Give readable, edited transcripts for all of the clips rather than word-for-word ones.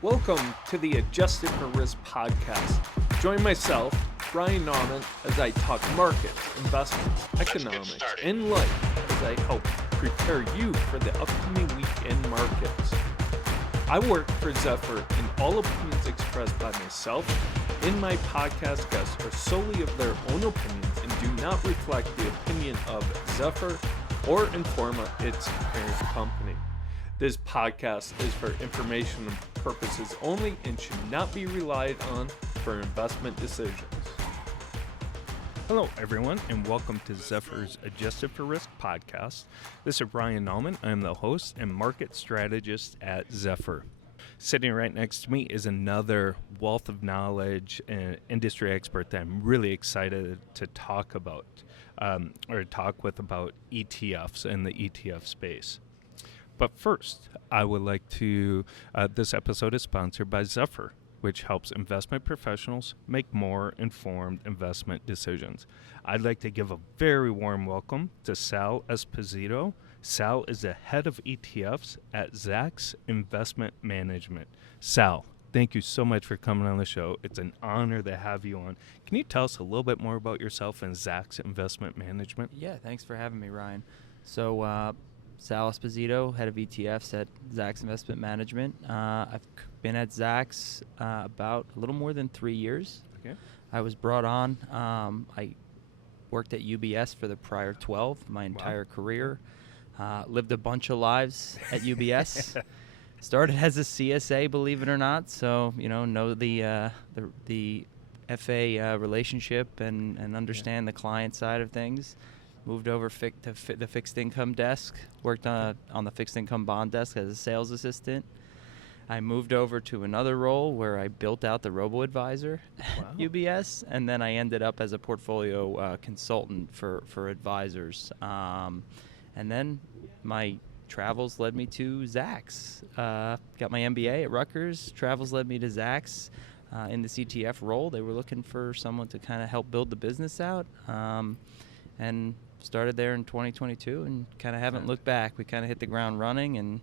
Welcome to the Adjusted for Risk podcast. Join myself, Ryan Nauman, as I talk markets, investments, economics, and life as I help prepare you for the upcoming weekend markets. I work for Zephyr, and all opinions expressed by myself and my podcast guests are solely of their own opinions and do not reflect the opinion of Zephyr or Informa, its parent company. This podcast is for informational purposes only and should not be relied on for investment decisions. Hello, everyone, and welcome to Zephyr's Adjusted for Risk podcast. This is Ryan Nauman. I'm the host and market strategist at Zephyr. Sitting right next to me is another wealth of knowledge and industry expert that I'm really excited to talk about, talk with about ETFs and the ETF space. But first, I would like to, this episode is sponsored by Zephyr, which helps investment professionals make more informed investment decisions. I'd like to give a very warm welcome to Sal Esposito. Sal is the head of ETFs at Zacks Investment Management. Sal, thank you so much for coming on the show. It's an honor to have you on. Can you tell us a little bit more about yourself and Zacks Investment Management? Yeah, thanks for having me, Ryan. So, Sal Esposito, head of ETFs at Zacks Investment Management. I've been at Zacks about a little more than 3 years. Okay. I was brought on. I worked at UBS for the prior 12, my entire career. Lived a bunch of lives at UBS. Started as a CSA, believe it or not. So, know the FA relationship and understand the client side of things. Moved over to the fixed income desk, worked on the fixed income bond desk as a sales assistant. I moved over to another role where I built out the robo-advisor at UBS, and then I ended up as a portfolio consultant for advisors. And then my travels led me to Zacks. Got my MBA at Rutgers. Travels led me to Zacks in the ETF role. They were looking for someone to kind of help build the business out. And started there in 2022 and kind of haven't looked back. We kind of hit the ground running, and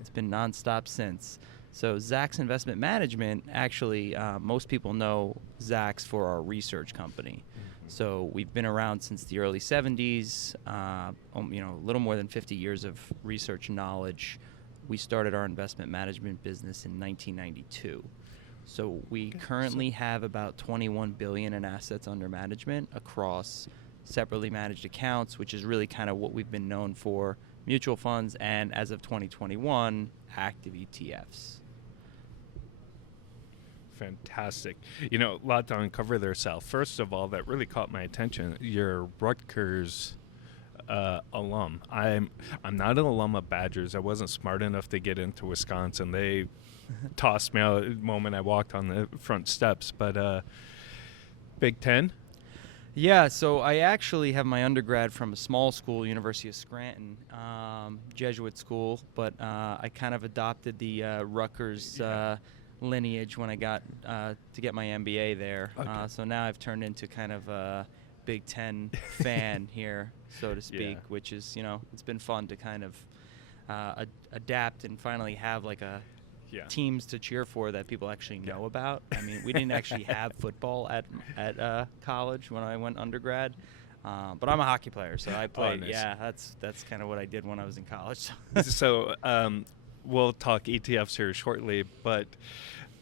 it's been nonstop since. So Zacks Investment Management, actually, most people know Zacks for our research company. Mm-hmm. So we've been around since the early 70s, a little more than 50 years of research knowledge. We started our investment management business in 1992. So we currently have about $21 billion in assets under management across separately managed accounts, which is really kind of what we've been known for, mutual funds, and as of 2021, active ETFs. Fantastic. A lot to uncover there, Sal. First of all, that really caught my attention. You're Rutgers alum. I'm not an alum of Badgers. I wasn't smart enough to get into Wisconsin. They tossed me out the moment I walked on the front steps. But Big Ten? Yeah, so I actually have my undergrad from a small school, University of Scranton, Jesuit school, but I kind of adopted the Rutgers lineage when I got to get my MBA there. Okay. So now I've turned into kind of a Big Ten fan here, so to speak, which is, it's been fun to kind of adapt and finally have like teams to cheer for that people actually know about. I mean, we didn't actually have football at college when I went undergrad, but I'm a hockey player, so I played. Oh, nice. Yeah, that's kind of what I did when I was in college. So we'll talk ETFs here shortly, but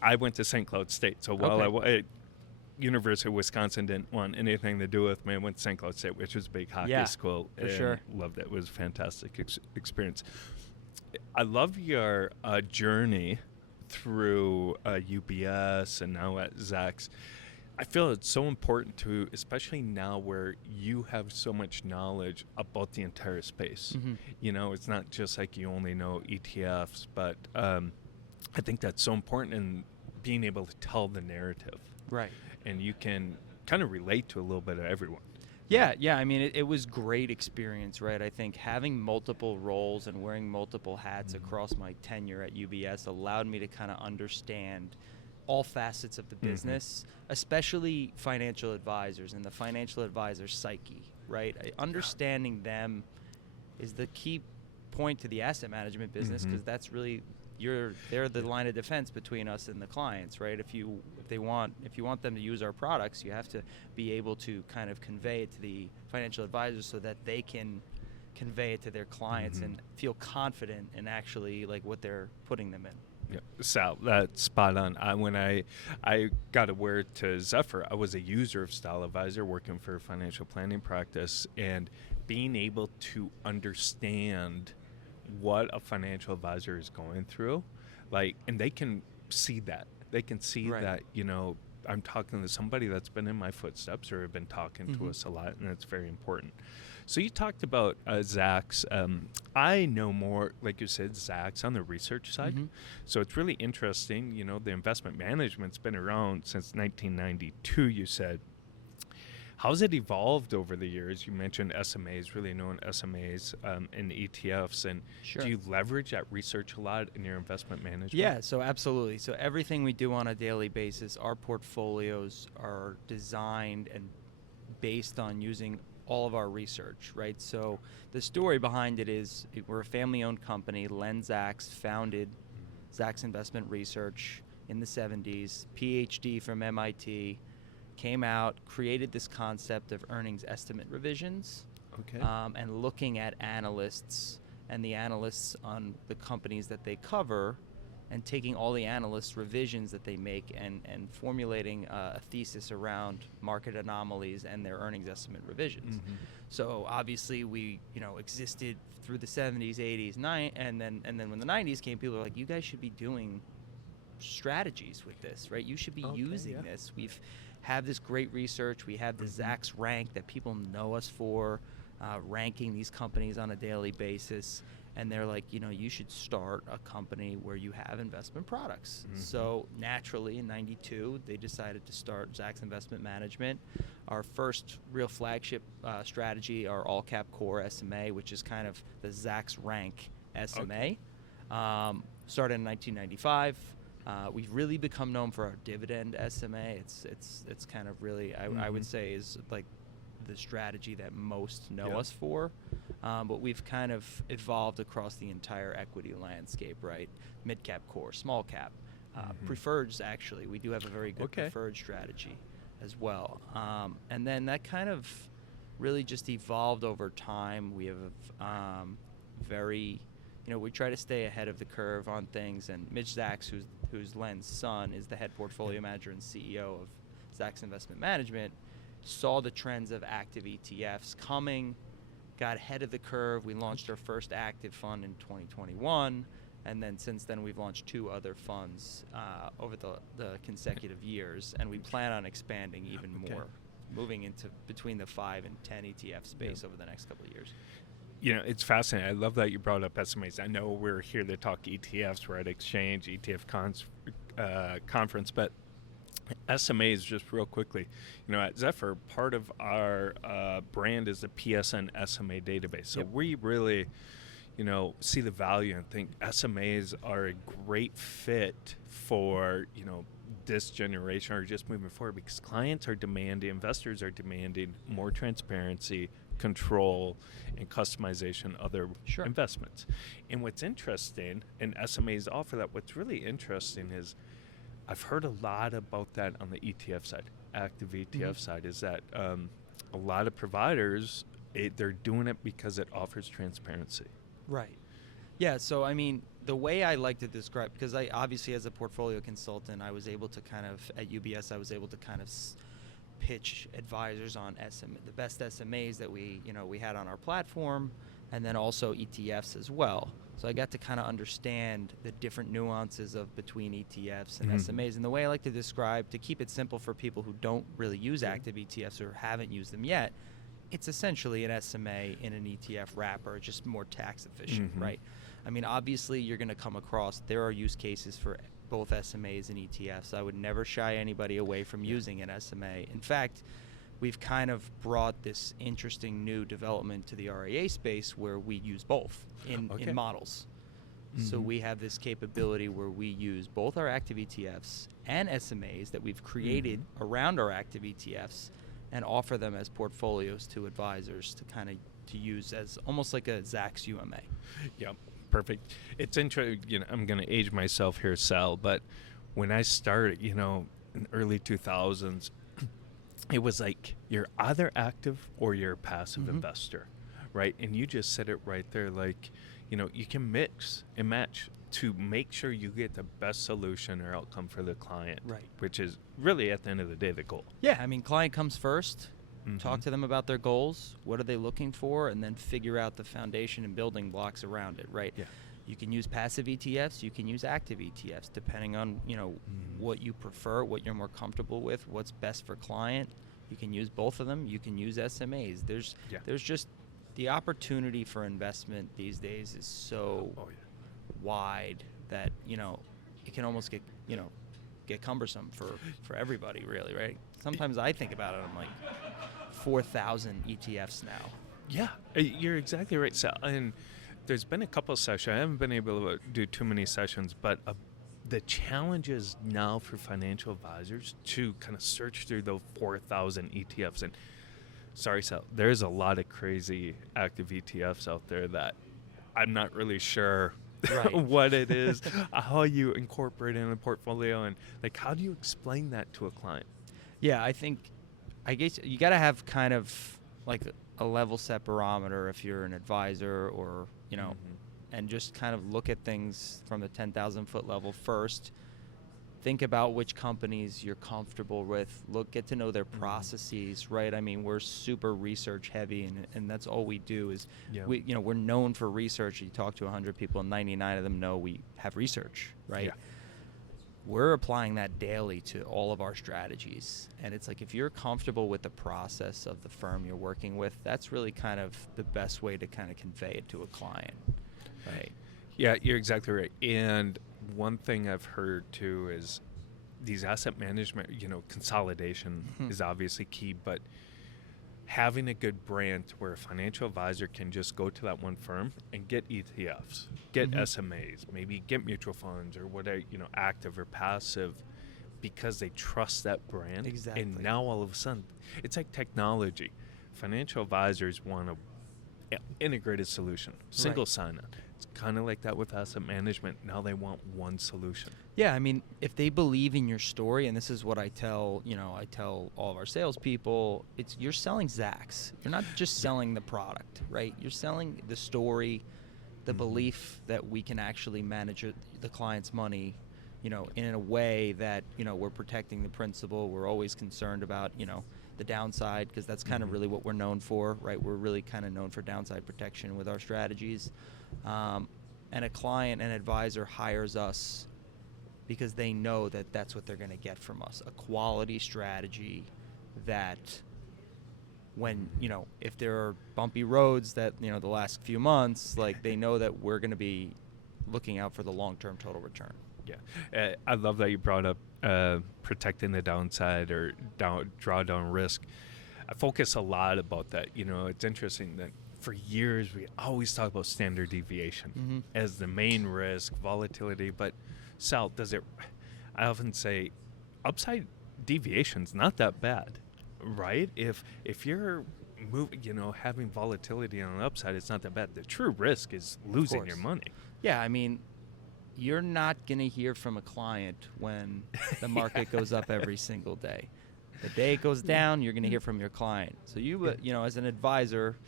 I went to St. Cloud State. So while University of Wisconsin didn't want anything to do with me, I went to St. Cloud State, which was a big hockey school. For sure. Loved it. It was a fantastic experience. I love your journey through UBS and now at Zacks. I feel it's so important to, especially now where you have so much knowledge about the entire space. Mm-hmm. It's not just like you only know ETFs, but I think that's so important in being able to tell the narrative. Right. And you can kind of relate to a little bit of everyone. Yeah. I mean, it was great experience, right? I think having multiple roles and wearing multiple hats across my tenure at UBS allowed me to kind of understand all facets of the business, especially financial advisors and the financial advisor psyche, right? Understanding them is the key point to the asset management business because that's really they're the line of defense between us and the clients, right? If you want them to use our products, you have to be able to kind of convey it to the financial advisors so that they can convey it to their clients and feel confident in actually like what they're putting them in. Yeah, Sal, that's spot on. When I got aware to Zephyr, I was a user of Style Advisor working for a financial planning practice, and being able to understand what a financial advisor is going through, and they can see that. They can see that, I'm talking to somebody that's been in my footsteps or have been talking to us a lot, and it's very important. So you talked about Zacks. I know more, like you said, Zacks on the research side. So it's really interesting. The investment management's been around since 1992, you said. How's it evolved over the years? You mentioned SMAs, really known SMAs and ETFs. And do you leverage that research a lot in your investment management? Yeah, so absolutely. So everything we do on a daily basis, our portfolios are designed and based on using all of our research, right? So the story behind it is we're a family-owned company. Len Zacks founded Zacks Investment Research in the 70s, PhD from MIT, came out, created this concept of earnings estimate revisions, and looking at analysts and the analysts on the companies that they cover, and taking all the analysts' revisions that they make and formulating a thesis around market anomalies and their earnings estimate revisions. So obviously we existed through the 70s, 80s, and then when the 90s came, people were like, you guys should be doing strategies with this, right? You should be using this. We've have this great research. We have the Zacks rank that people know us for, ranking these companies on a daily basis. And they're like, you should start a company where you have investment products. So naturally, in '92, they decided to start Zacks Investment Management. Our first real flagship strategy, our all-cap core SMA, which is kind of the Zacks rank SMA, started in 1995. We've really become known for our dividend SMA. It's kind of really, I would say, is like the strategy that most know us for. But we've kind of evolved across the entire equity landscape, right? Mid-cap core, small cap, preferreds, actually. We do have a very good preferred strategy as well. And then that kind of really just evolved over time. We have we try to stay ahead of the curve on things. And Mitch Zacks, who's Len's son, is the head portfolio manager and CEO of Zacks Investment Management, saw the trends of active ETFs coming, got ahead of the curve. We launched our first active fund in 2021, and then since then we've launched 2 other funds over the consecutive years, and we plan on expanding even more, moving into between the 5 and 10 ETF space over the next couple of years. It's fascinating. I love that you brought up SMAs. I know we're here to talk ETFs. We're at Exchange ETF conference, but SMAs, just real quickly, at Zephyr, part of our brand is the PSN SMA database. So we really, see the value and think SMAs are a great fit for, this generation or just moving forward, because clients are demanding, investors are demanding more transparency, control, and customization of their investments. And what's interesting, and SMAs offer that, what's really interesting is I've heard a lot about that on the ETF side, active ETF side, is that a lot of providers, they're doing it because it offers transparency. Right. Yeah, so I mean, the way I like to describe, because I obviously as a portfolio consultant, I was able to kind of, at UBS, I was able to kind of pitch advisors on the best SMAs that we had on our platform, and then also ETFs as well. So I got to kind of understand the different nuances of between ETFs and SMAs. And the way I like to describe, to keep it simple for people who don't really use active ETFs or haven't used them yet, it's essentially an SMA in an ETF wrapper, just more tax efficient, right? I mean, obviously you're going to come across, there are use cases for both SMAs and ETFs. I would never shy anybody away from using an SMA. In fact, we've kind of brought this interesting new development to the RIA space where we use both in models. So we have this capability where we use both our active ETFs and SMAs that we've created around our active ETFs and offer them as portfolios to advisors to kind of to use as almost like a Zacks UMA. Yeah. Perfect. It's interesting. I'm going to age myself here, Sal, but when I started, in early 2000s, it was like you're either active or you're a passive investor, right? And you just said it right there, like, you can mix and match to make sure you get the best solution or outcome for the client, Right. which is really at the end of the day the goal. Yeah, I mean, client comes first. Talk to them about their goals. What are they looking for? And then figure out the foundation and building blocks around it, right? Yeah. You can use passive ETFs. You can use active ETFs, depending on, what you prefer, what you're more comfortable with, what's best for client. You can use both of them. You can use SMAs. There's just the opportunity for investment these days is so wide that, it can almost get cumbersome for everybody, really, right? Sometimes I think about it, I'm like, 4,000 ETFs now. Yeah, you're exactly right, Sal. And there's been a couple of sessions. I haven't been able to do too many sessions, but the challenge is now for financial advisors to kind of search through those 4,000 ETFs. And sorry, Sal, there's a lot of crazy active ETFs out there that I'm not really sure what it is, how you incorporate it in a portfolio, and like how do you explain that to a client? Yeah, I guess you got to have kind of like a level set barometer if you're an advisor or, and just kind of look at things from the 10,000-foot level first. Think about which companies you're comfortable with. Get to know their processes, right? I mean, we're super research heavy, and that's all we do is we're known for research. You talk to 100 people, and 99 of them know we have research, right? Yeah. We're applying that daily to all of our strategies. And it's like if you're comfortable with the process of the firm you're working with, that's really kind of the best way to kind of convey it to a client, right? Yeah, you're exactly right. And one thing I've heard too is these asset management, consolidation is obviously key, but having a good brand where a financial advisor can just go to that one firm and get ETFs, get SMAs, maybe get mutual funds or whatever, active or passive, because they trust that brand. Exactly. And now all of a sudden, it's like technology. Financial advisors want an integrated solution, single sign-on. It's kind of like that with asset management. Now they want one solution. Yeah, I mean, if they believe in your story, and this is what I tell all of our salespeople, you're selling Zacks. You're not just selling the product, right? You're selling the story, the belief that we can actually manage the client's money, in a way that, we're protecting the principal. We're always concerned about, the downside, because that's kind of really what we're known for, right? We're really kind of known for downside protection with our strategies. And a client and advisor hires us because they know that that's what they're going to get from us, a quality strategy that when, if there are bumpy roads that, the last few months, like they know that we're going to be looking out for the long-term total return. Yeah. I love that you brought up protecting the downside or drawdown risk. I focus a lot about that. It's interesting that for years we always talk about standard deviation as the main risk, volatility, but Sal, I often say upside deviation's not that bad, right? If you're having volatility on the upside, it's not that bad. The true risk is losing your money. Yeah, I mean, you're not going to hear from a client when the market goes up every single day. The day it goes down, you're going to hear from your client. So as an advisor,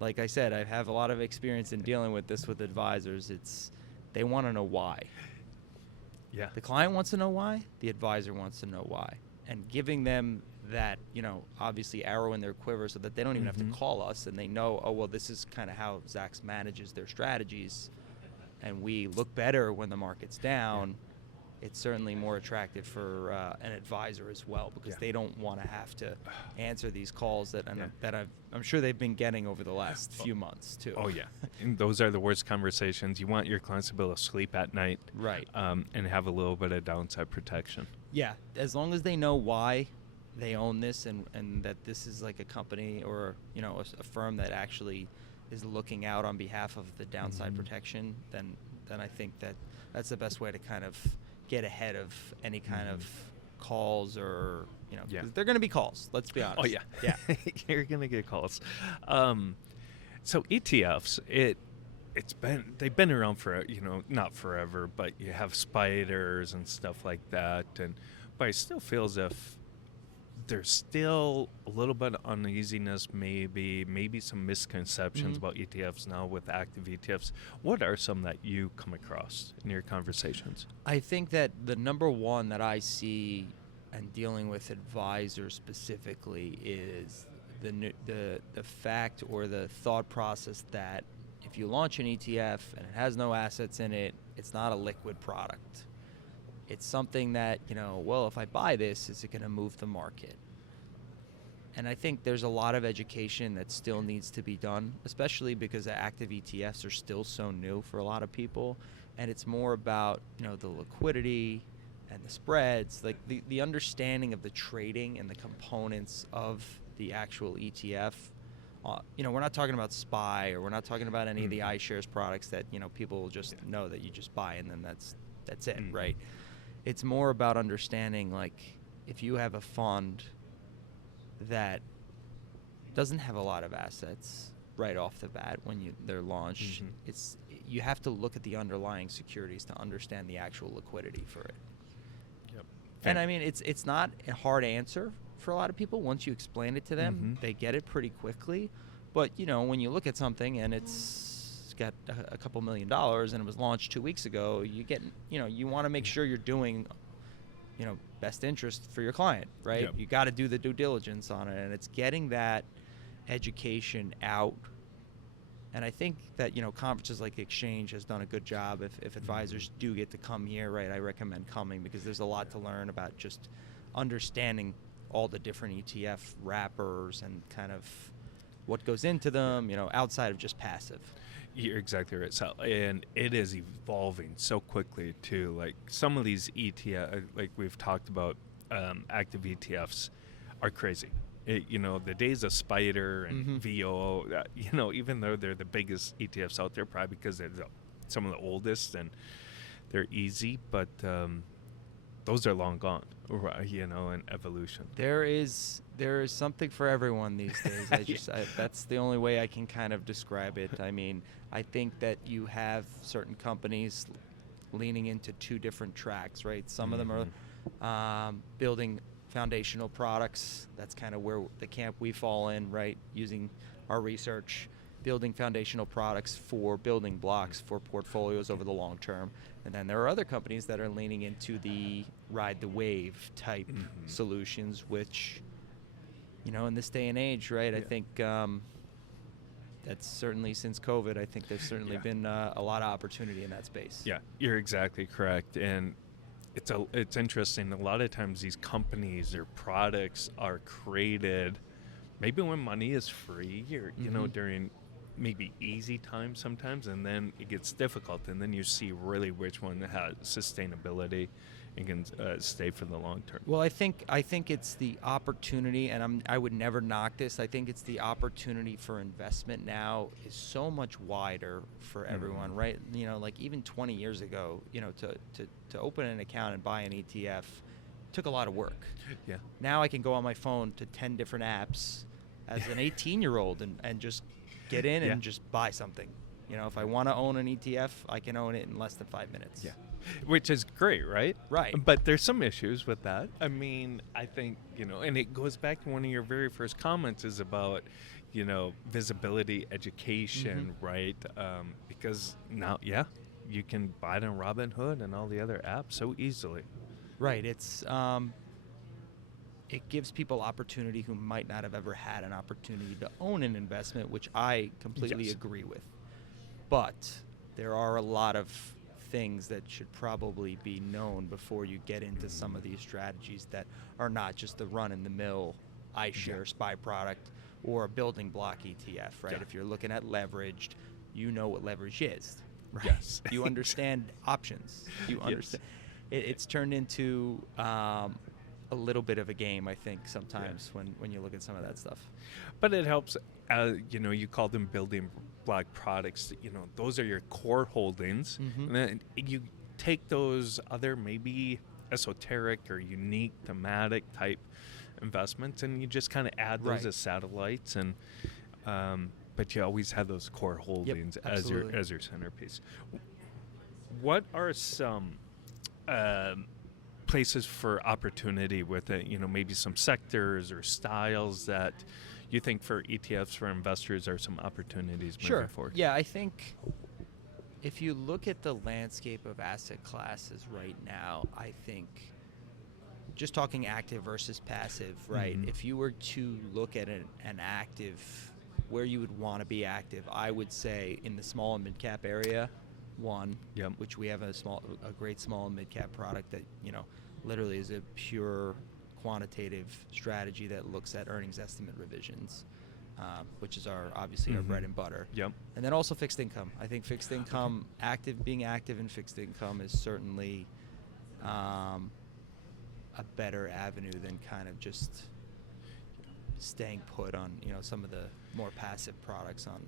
like I said, I have a lot of experience in dealing with this with advisors. They want to know why. Yeah. The client wants to know why. The advisor wants to know why. And giving them that, obviously arrow in their quiver so that they don't even have to call us and they know, oh, well, this is kind of how Zacks manages their strategies. And we look better when the market's down. It's certainly more attractive for an advisor as well, because they don't want to have to answer these calls that I'm sure they've been getting over the last few months too. Oh yeah, and those are the worst conversations. You want your clients to be able to sleep at night, right? And have a little bit of downside protection. Yeah, as long as they know why they own this and that this is like a company or a firm that actually is looking out on behalf of the downside protection, then I think that's the best way to kind of get ahead of any kind of calls or, 'cause they're going to be calls. Let's be honest. Oh, yeah. You're going to get calls. So ETFs, they've been around for, not forever, but you have spiders and stuff like that, but I still feel as if there's still a little bit of uneasiness, maybe some misconceptions about ETFs now with active ETFs. What are some that you come across in your conversations? I think that the number one that I see and dealing with advisors specifically is the fact or the thought process that if you launch an ETF and it has no assets in it, it's not a liquid product. It's something that, well, if I buy this, is it going to move the market? And I think there's a lot of education that still needs to be done, especially because the active ETFs are still so new for a lot of people. And it's more about, the liquidity and the spreads, like the understanding of the trading and the components of the actual ETF. We're not talking about SPY, or we're not talking about any of the iShares products that, people will just know that you just buy and then that's it, right? It's more about understanding, like, if you have a fund that doesn't have a lot of assets right off the bat when they're launched, you have to look at the underlying securities to understand the actual liquidity for it. Yep. And I mean, it's not a hard answer for a lot of people. Once you explain it to them, they get it pretty quickly. But, when you look at something and it's got a couple $1 million and it was launched 2 weeks ago, you want to make sure you're doing, best interest for your client, right? Yep. You got to do the due diligence on it, and it's getting that education out. And I think that, conferences like the Exchange has done a good job. If advisors do get to come here, right, I recommend coming, because there's a lot to learn about just understanding all the different ETF wrappers and kind of what goes into them, outside of just passive. You're exactly right, Sal. And it is evolving so quickly, too. Like, some of these ETF, like we've talked about, active ETFs are crazy. The days of Spider and VO, even though they're the biggest ETFs out there, probably because they're some of the oldest and they're easy, but those are long gone, in evolution. There is something for everyone these days. That's the only way I can kind of describe it. I mean, I think that you have certain companies leaning into two different tracks, right? Some of them are building foundational products. That's kind of where the camp we fall in, right? Using our research, building foundational products for building blocks for portfolios over the long term. And then there are other companies that are leaning into the ride the wave type solutions, which, in this day and age, right, I think that's certainly since COVID, I think there's certainly been a lot of opportunity in that space. Yeah, you're exactly correct. And it's interesting. A lot of times these companies or products are created maybe when money is free, or, during maybe easy times sometimes, and then it gets difficult, and then you see really which one has sustainability and can stay for the long term. Well, I think it's the opportunity, and I would never knock this. I think it's the opportunity for investment now is so much wider for everyone, right? Like even 20 years ago, to open an account and buy an ETF took a lot of work. Yeah. Now I can go on my phone to 10 different apps as an 18-year-old and just get in and just buy something. If I want to own an ETF, I can own it in less than 5 minutes. Yeah. Which is great, right? Right. But there's some issues with that. I mean, I think, and it goes back to one of your very first comments is about, visibility, education, right? Because now, you can buy it on Robinhood and all the other apps so easily. Right. It gives people opportunity who might not have ever had an opportunity to own an investment, which I completely agree with. But there are a lot of things that should probably be known before you get into some of these strategies that are not just the run-in-the-mill iShares SPY product or a building block ETF, right? Yeah. If you're looking at leveraged, you know what leverage is, right? Yes. You understand options. You understand. It's turned into a little bit of a game, I think, sometimes when you look at some of that stuff. But it helps, you call them building block products. Those are your core holdings. And then you take those other maybe esoteric or unique thematic type investments and you just kind of add those as satellites. And but you always have those core holdings as your centerpiece. What are some places for opportunity with it? Maybe some sectors or styles that you think for ETFs for investors are some opportunities moving forward? Yeah, I think if you look at the landscape of asset classes right now, I think just talking active versus passive, right? Mm-hmm. If you were to look at an active, where you would want to be active, I would say in the small and mid-cap area, which we have a great small and mid-cap product that, literally is a pure quantitative strategy that looks at earnings estimate revisions, which is obviously our bread and butter. Yep. And then also fixed income. I think fixed income, being active in fixed income is certainly a better avenue than kind of just staying put on some of the more passive products on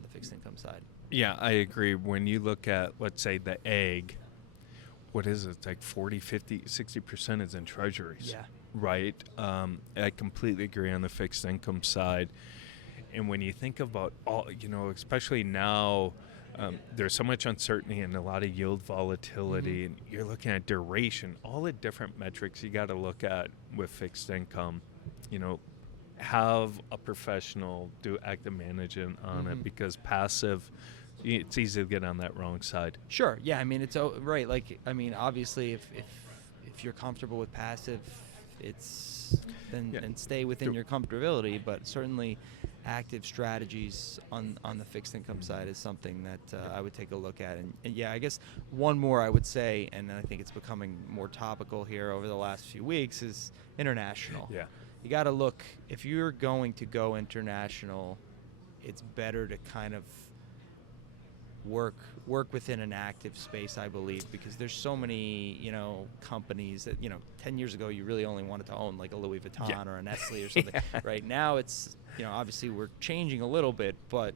the fixed income side. Yeah, I agree. When you look at, let's say, the egg, what is it? It's like 40, 50, 60% is in treasuries. Yeah. Right? I completely agree on the fixed income side. And when you think about all, especially now, there's so much uncertainty and a lot of yield volatility, and you're looking at duration, all the different metrics you got to look at with fixed income. Have a professional do active management on it, because passive, it's easy to get on that wrong side. Sure. Yeah. I mean, it's right. Like, I mean, obviously, if you're comfortable with passive, then stay within your comfortability. But certainly, active strategies on the fixed income side is something that I would take a look at. And yeah, I guess one more I would say, and I think it's becoming more topical here over the last few weeks, is international. Yeah. You got to look, if you're going to go international, it's better to kind of work within an active space, I believe, because there's so many, companies that, 10 years ago you really only wanted to own like a Louis Vuitton or a Nestle or something. Right now it's, obviously we're changing a little bit, but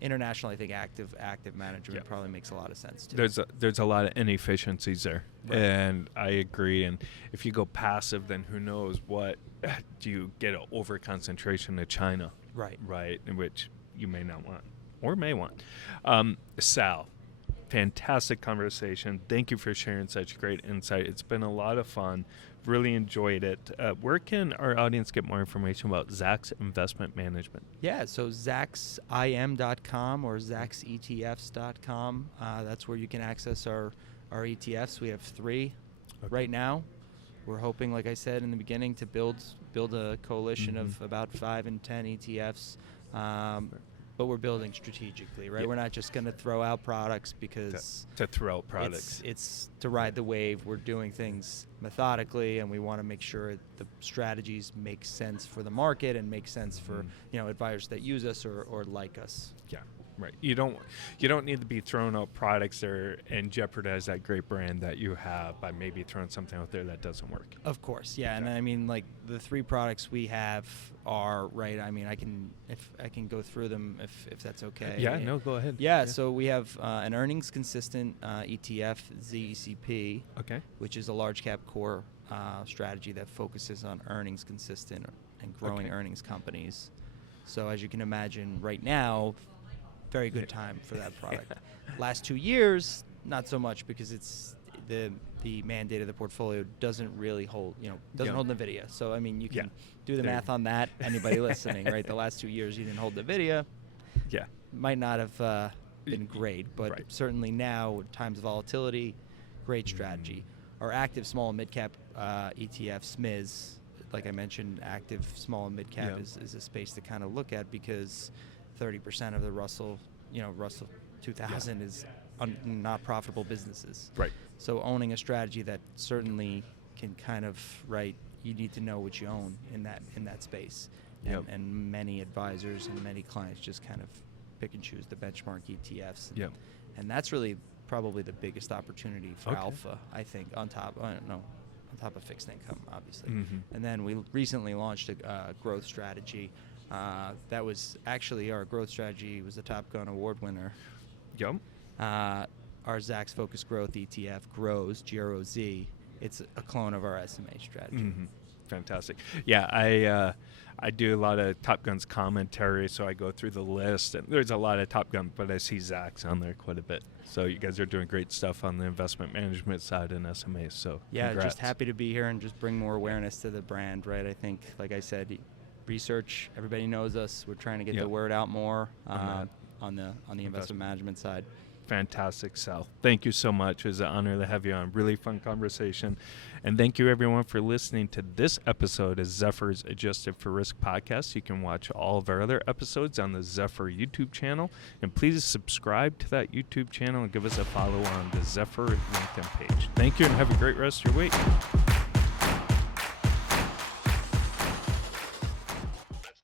international, I think active management probably makes a lot of sense too. There's a lot of inefficiencies there, and I agree. And if you go passive, then who knows what do you get an over concentration to China, right, in which you may not want or may want. Sal, fantastic conversation. Thank you for sharing such great insight. It's been a lot of fun. Really enjoyed it. Where can our audience get more information about Zacks Investment Management? Yeah, so zacksim.com or zacksetfs.com. That's where you can access our ETFs. We have 3 right now. We're hoping, like I said in the beginning, to build a coalition of about 5 and 10 ETFs. But we're building strategically, right? We're not just going to throw out products because to throw out products. It's to ride the wave. We're doing things methodically, and we want to make sure the strategies make sense for the market and make sense for advisors that use us or like us. Yeah, right. You don't need to be throwing out products there and jeopardize that great brand that you have by maybe throwing something out there that doesn't work. Of course, yeah. And I mean, like, the 3 products we have are right. I mean, I can go through them if that's okay. Yeah, no, go ahead. Yeah. So we have an earnings consistent ETF, ZECP, which is a large cap core strategy that focuses on earnings consistent and growing earnings companies. So as you can imagine, right now, very good time for that product. Last 2 years, not so much, because it's the mandate of the portfolio doesn't really hold, hold NVIDIA. So, I mean, you can do the math on that. Anybody listening, right? The last 2 years you didn't hold NVIDIA. Yeah. Might not have been great, but certainly now, times of volatility, great strategy. Our active small and mid-cap ETF, SMAs, like I mentioned, active small and mid-cap is a space to kind of look at, because 30% of the Russell 2000 is not profitable businesses. Right. So owning a strategy that certainly can kind of, you need to know what you own in that space. And many advisors and many clients just kind of pick and choose the benchmark ETFs. And that's really probably the biggest opportunity for alpha, I think, on top of fixed income, obviously. And then we recently launched a growth strategy. That was actually, our growth strategy was the Top Gun Award winner. Our Zacks Focus Growth ETF, GROZ. It's a clone of our SMA strategy. Fantastic. Yeah, I do a lot of Top Gun's commentary, so I go through the list, and there's a lot of Top Gun, but I see Zacks on there quite a bit. So you guys are doing great stuff on the investment management side and SMAs. So yeah, congrats. just happy to be here and just bring more awareness to the brand, right? I think, like I said, research. Everybody knows us. We're trying to get the word out more on the investment management side. Fantastic, Sal. Thank you so much. It was an honor to have you on. Really fun conversation. And thank you, everyone, for listening to this episode of Zephyr's Adjusted for Risk podcast. You can watch all of our other episodes on the Zephyr YouTube channel. And please subscribe to that YouTube channel and give us a follow on the Zephyr LinkedIn page. Thank you, and have a great rest of your week.